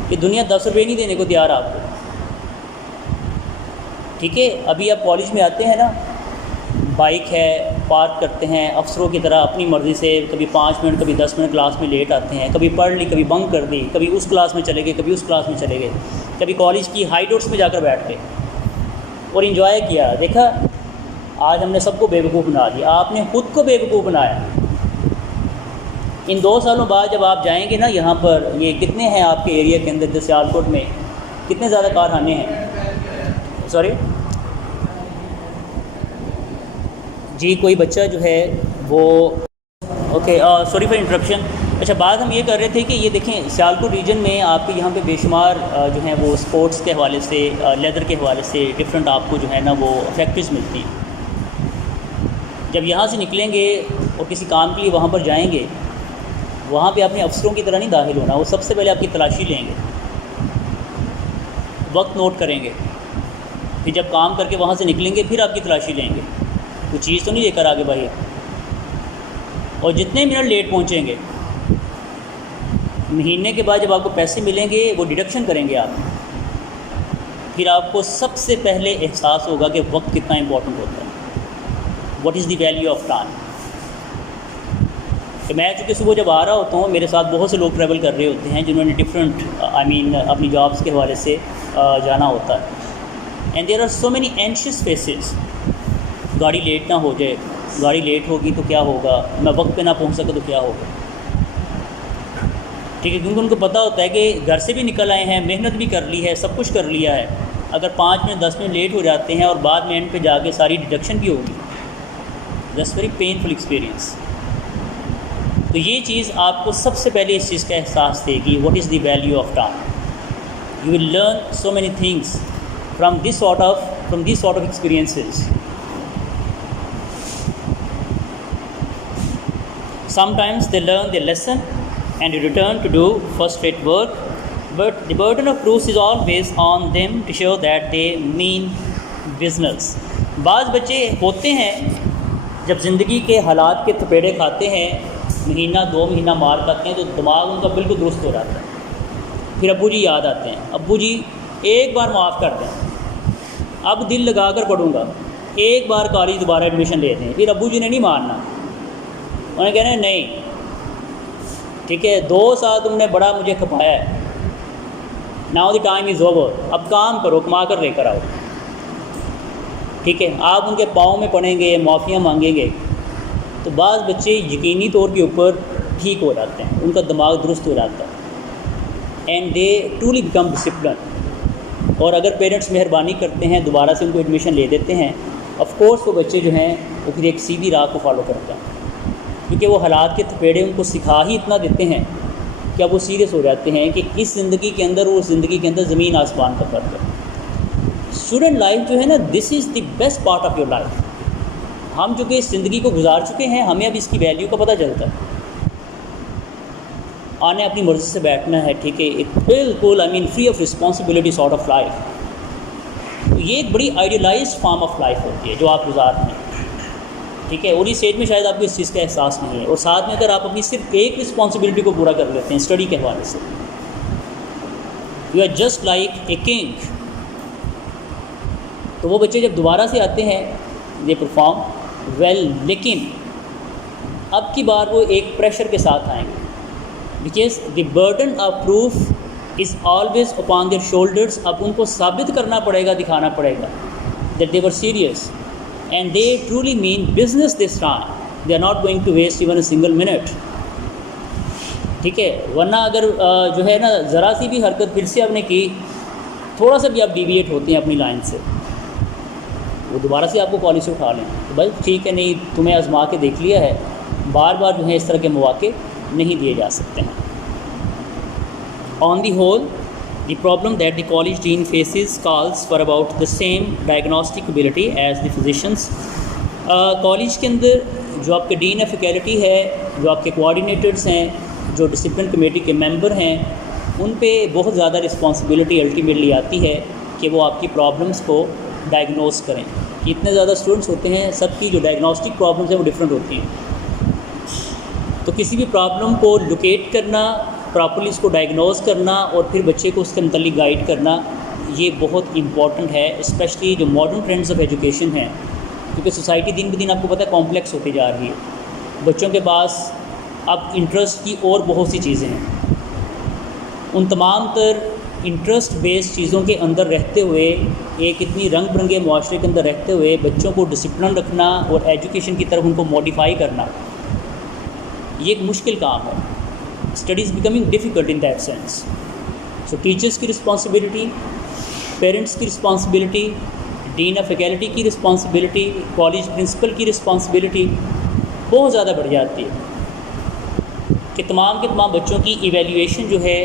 کہ دنیا 10 روپے نہیں دینے کو تیار ہے آپ کو، ٹھیک ہے۔ ابھی آپ کالج میں آتے ہیں نا، بائک ہے، پارک کرتے ہیں افسروں کی طرح اپنی مرضی سے، کبھی 5 منٹ کبھی 10 منٹ کلاس میں لیٹ آتے ہیں، کبھی پڑھ لی کبھی بنک کر دی، کبھی اس کلاس میں چلے گئے کبھی اس کلاس میں چلے گئے، کبھی کالج کی ہائی ڈورس میں جا کر بیٹھ گئے اور انجوائے کیا۔ دیکھا آج ہم نے سب کو بیوقوف بنا دیا، آپ نے خود کو بیوقوف بنایا۔ ان 2 سالوں بعد جب آپ جائیں گے نا یہاں پر، یہ کتنے ہیں آپ کے ایریا کے اندر، جیسے سیالکوٹ میں کتنے زیادہ کارخانے ہیں، سوری جی کوئی بچہ جو ہے وہ اوکے سوری فار انٹرپشن۔ اچھا بات ہم یہ کر رہے تھے کہ یہ دیکھیں سیالکوٹ ریجن میں آپ کے یہاں پہ بے شمار جو ہیں وہ سپورٹس کے حوالے سے، لیدر کے حوالے سے ڈفرینٹ آپ کو جو ہے نا وہ فیکٹریز ملتی ہیں۔ جب یہاں سے نکلیں گے اور کسی کام کے لیے وہاں پر جائیں گے، وہاں پہ اپنے افسروں کی طرح نہیں داخل ہونا، وہ سب سے پہلے آپ کی تلاشی لیں گے، وقت نوٹ کریں گے، پھر جب کام کر کے وہاں سے نکلیں گے پھر آپ کی تلاشی لیں گے، کوئی چیز تو نہیں لے کر آگے بھائی، اور جتنے منٹ لیٹ پہنچیں گے مہینے کے بعد جب آپ کو پیسے ملیں گے وہ ڈیڈکشن کریں گے آپ، پھر آپ کو سب سے پہلے احساس ہوگا کہ وقت کتنا امپورٹنٹ ہوتا ہے، what is the value of time. کہ میں چونکہ صبح جب آ رہا ہوتا ہوں میرے ساتھ بہت سے لوگ ٹریول کر رہے ہوتے ہیں جنہوں نے ڈفرینٹ اپنی جابس کے حوالے سے جانا ہوتا ہے، and there are so many anxious faces, گاڑی لیٹ نہ ہو جائے، گاڑی لیٹ ہوگی تو کیا ہوگا، میں وقت پہ نہ پہنچ سکا تو کیا ہوگا، ٹھیک ہے، کیونکہ ان کو پتہ ہوتا ہے کہ گھر سے بھی نکل آئے ہیں، محنت بھی کر لی ہے، سب کچھ کر لیا ہے، اگر 5 منٹ 10 منٹ لیٹ ہو جاتے ہیں اور بعد میں اینڈ پہ جا کے ساری ڈیڈکشن بھی ہوگی، دیٹس ویری پینفل ایکسپیرینس۔ تو یہ چیز آپ کو سب سے پہلے اس چیز کا احساس دے گی، what is the value of time. You will learn so many things from these sort of experiences. Sometimes they learn their lesson and return to do first-rate work, but the burden of proof is always on them to show that they mean business. بعض بچے ہوتے ہیں جب زندگی کے حالات کے تھپیڑے کھاتے ہیں، مہینہ 2 مہینہ مار کھاتے ہیں تو دماغ ان کا بالکل درست ہو جاتا ہے، پھر ابو جی یاد آتے ہیں، ابو جی ایک بار معاف کر دیں، اب دل لگا کر پڑھوں گا، ایک بار کالج دوبارہ ایڈمیشن لے دیں، پھر ابو جی نے نہیں ماننا، انہیں کہنا ہے نہیں ٹھیک ہے 2 سال تم نے بڑا مجھے کھپایا ہے، now the time is over, اب کام کرو، کما کر لے کر آؤ، ٹھیک ہے۔ آپ ان کے پاؤں میں پڑیں گے، معافیاں مانگیں گے، تو بعض بچے یقینی طور کے اوپر ٹھیک ہو جاتے ہیں، ان کا دماغ درست ہو جاتا ہے، and they truly become discipline. اور اگر پیرنٹس مہربانی کرتے ہیں دوبارہ سے ان کو ایڈمیشن لے دیتے ہیں، آف کورس وہ بچے جو ہیں وہ پھر ایک سیدھی راہ کو فالو کرتے ہیں، کیونکہ وہ حالات کے تھپیڑے ان کو سکھا ہی اتنا دیتے ہیں کہ اب وہ سیریس ہو جاتے ہیں کہ اس زندگی کے اندر اور اس زندگی کے اندر زمین آسمان کا فرق ہے۔ اسٹوڈنٹ لائف جو ہے نا، this is the best part of your life. ہم جو کہ اس زندگی کو گزار چکے ہیں، ہمیں اب اس کی ویلیو کا پتہ چلتا ہے، آنے اپنی مرضی سے بیٹھنا ہے، ٹھیک ہے، ایک بالکل free of responsibility sort of life. یہ ایک بڑی آئیڈیلائزڈ فارم آف لائف ہوتی ہے جو آپ گزارتے ہیں، ٹھیک ہے، اور اس ایج میں شاید آپ کو اس چیز کا احساس نہیں ہے، اور ساتھ میں اگر آپ اپنی صرف ایک رسپانسبلٹی کو پورا کر لیتے ہیں اسٹڈی کے حوالے سے، you are just like a king. تو وہ بچے جب دوبارہ سے آتے ہیں دے پرفارم ویل، لیکن اب کی بار وہ ایک پریشر کے ساتھ آئیں گے، because the burden of proof is always upon their shoulders. اب ان کو ثابت کرنا پڑے گا، دکھانا پڑے گا that they were serious and they truly mean business this time, they are not going to waste even a single minute, ٹھیک ہے۔ ورنہ اگر جو ہے نا ذرا سی بھی حرکت پھر سے آپ نے کی، تھوڑا سا بھی آپ ڈیویٹ ہوتے ہیں اپنی لائن سے، وہ دوبارہ سے آپ کو کالج سے اٹھا لیں تو بھائی ٹھیک ہے، نہیں تمہیں آزما کے دیکھ لیا ہے، بار بار جو ہے اس طرح کے مواقع نہیں دیے جا سکتے ہیں۔ On the whole The problem that the college dean faces calls for about the same diagnostic ability as the physicians. College کے اندر جو آپ کے ڈین آف فیکلٹی ہے، جو آپ کے کوآرڈینیٹرز ہیں، جو ڈسپلن کمیٹی کے ممبر ہیں، ان پہ بہت زیادہ رسپانسبلٹی الٹیمیٹلی آتی ہے کہ وہ آپ کی پرابلمس کو ڈائگنوز کریں. اتنے زیادہ اسٹوڈنٹس ہوتے ہیں، سب کی جو ڈائگنوسٹک پرابلمس ہیں وہ ڈفرینٹ ہوتی ہیں. تو کسی بھی پرابلم کو لوکیٹ کرنا، پراپرلی اس کو ڈائگنوز کرنا اور پھر بچے کو اس کے متعلق گائیڈ کرنا، یہ بہت امپورٹنٹ ہے، اسپیشلی جو ماڈرن ٹرینڈز آف ایجوکیشن ہیں. کیونکہ سوسائٹی دن بہ دن آپ کو پتہ ہے کمپلیکس ہوتی جا رہی ہے. بچوں کے پاس اب انٹرسٹ کی اور بہت سی چیزیں ہیں. ان تمام تر انٹرسٹ بیس چیزوں کے اندر رہتے ہوئے، ایک اتنی رنگ برنگے معاشرے کے اندر رہتے ہوئے بچوں کو ڈسپلن رکھنا اور ایجوکیشن کی طرف ان کو موڈیفائی کرنا، یہ ایک مشکل کام ہے. Study is becoming difficult in that sense. So teachers کی رسپانسبلٹی، پیرنٹس کی رسپانسبلٹی، ڈین آف فیکلٹی کی رسپانسبلٹی، کالج پرنسپل کی رسپانسبلٹی بہت زیادہ بڑھ جاتی ہے کہ تمام کے تمام بچوں کی ایویلیویشن جو ہے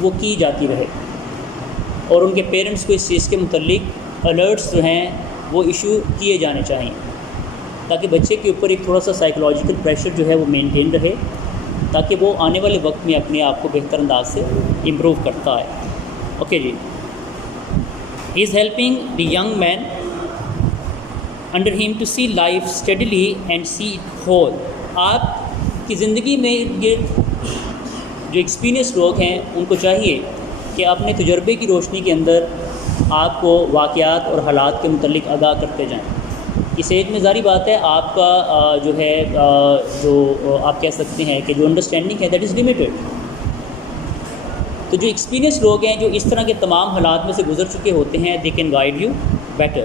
وہ کی جاتی رہے، اور ان کے پیرنٹس کو اس چیز کے متعلق الرٹس جو ہیں وہ ایشو کیے جانے چاہئیں، تاکہ بچے کے اوپر ایک تھوڑا سا سائیکولوجیکل پریشر جو ہے وہ مینٹین رہے، تاکہ وہ آنے والے وقت میں اپنے آپ کو بہتر انداز سے امپروو کرتا ہے. اوکے جی. He is helping the young man under him to see life steadily and see it whole. آپ کی زندگی میں جو ایکسپیرینس لوگ ہیں ان کو چاہیے کہ اپنے تجربے کی روشنی کے اندر آپ کو واقعات اور حالات کے متعلق آگاہ کرتے جائیں. اس ایج میں ظاہری بات ہے آپ کا جو ہے جو آپ کہہ سکتے ہیں کہ جو انڈرسٹینڈنگ ہے دیٹ از لمیٹیڈ. تو جو ایکسپیرینس لوگ ہیں جو اس طرح کے تمام حالات میں سے گزر چکے ہوتے ہیں، they can guide you better.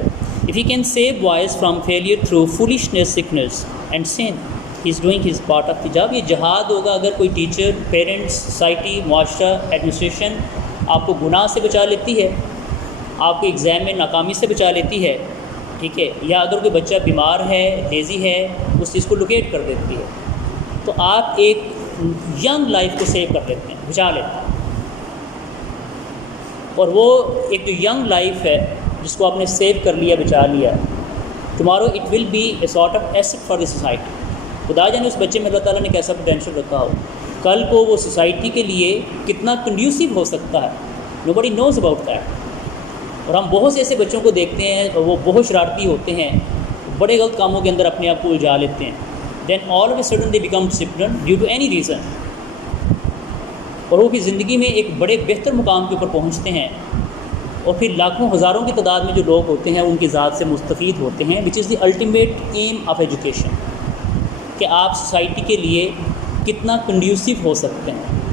If he can save boys from failure through foolishness, sickness and sin, he is doing his part of the job. یہ جہاد ہوگا اگر کوئی ٹیچر، پیرنٹس، سوسائٹی، معاشرہ، ایڈمنسٹریشن آپ کو گناہ سے بچا لیتی ہے، آپ کو ایگزام میں ناکامی سے بچا لیتی ہے، ٹھیک ہے، یا اگر کوئی بچہ بیمار ہے، لیزی ہے، اس چیز کو لوکیٹ کر دیتی ہے، تو آپ ایک ینگ لائف کو سیو کر لیتے ہیں، بچا لیتے ہیں. اور وہ ایک جو ینگ لائف ہے جس کو آپ نے سیو کر لیا، بچا لیا، tomorrow it will be a sort of asset for the society. خدا جانے اس بچے میں اللہ تعالیٰ نے کیسا پوٹینشیل رکھا ہو، کل کو وہ سوسائٹی کے لیے کتنا کنڈیوسیو ہو سکتا ہے. نو باڈی نوز اباؤٹ دیٹ. اور ہم بہت سے ایسے بچوں کو دیکھتے ہیں وہ بہت شرارتی ہوتے ہیں، بڑے غلط کاموں کے اندر اپنے آپ کو الجھا لیتے ہیں. Then all of a sudden they become discipline due to any reason, اور وہ کی زندگی میں ایک بڑے بہتر مقام کے اوپر پہنچتے ہیں، اور پھر لاکھوں ہزاروں کی تعداد میں جو لوگ ہوتے ہیں ان کی ذات سے مستفید ہوتے ہیں، which is the ultimate aim of education, کہ آپ سوسائٹی کے لیے کتنا کنڈیوسیو ہو سکتے ہیں.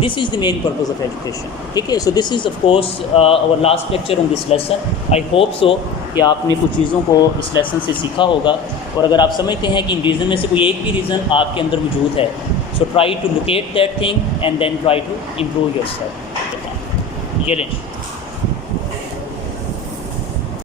This is the main purpose of education. ٹھیک ہے. So this is of course our last lecture on this lesson. I hope so کہ آپ نے کچھ چیزوں کو اس لیسن سے سیکھا ہوگا، اور اگر آپ سمجھتے ہیں کہ ان ریزن میں سے کوئی ایک بھی ریزن آپ کے اندر موجود ہے، so try to locate that thing and then try to improve yourself.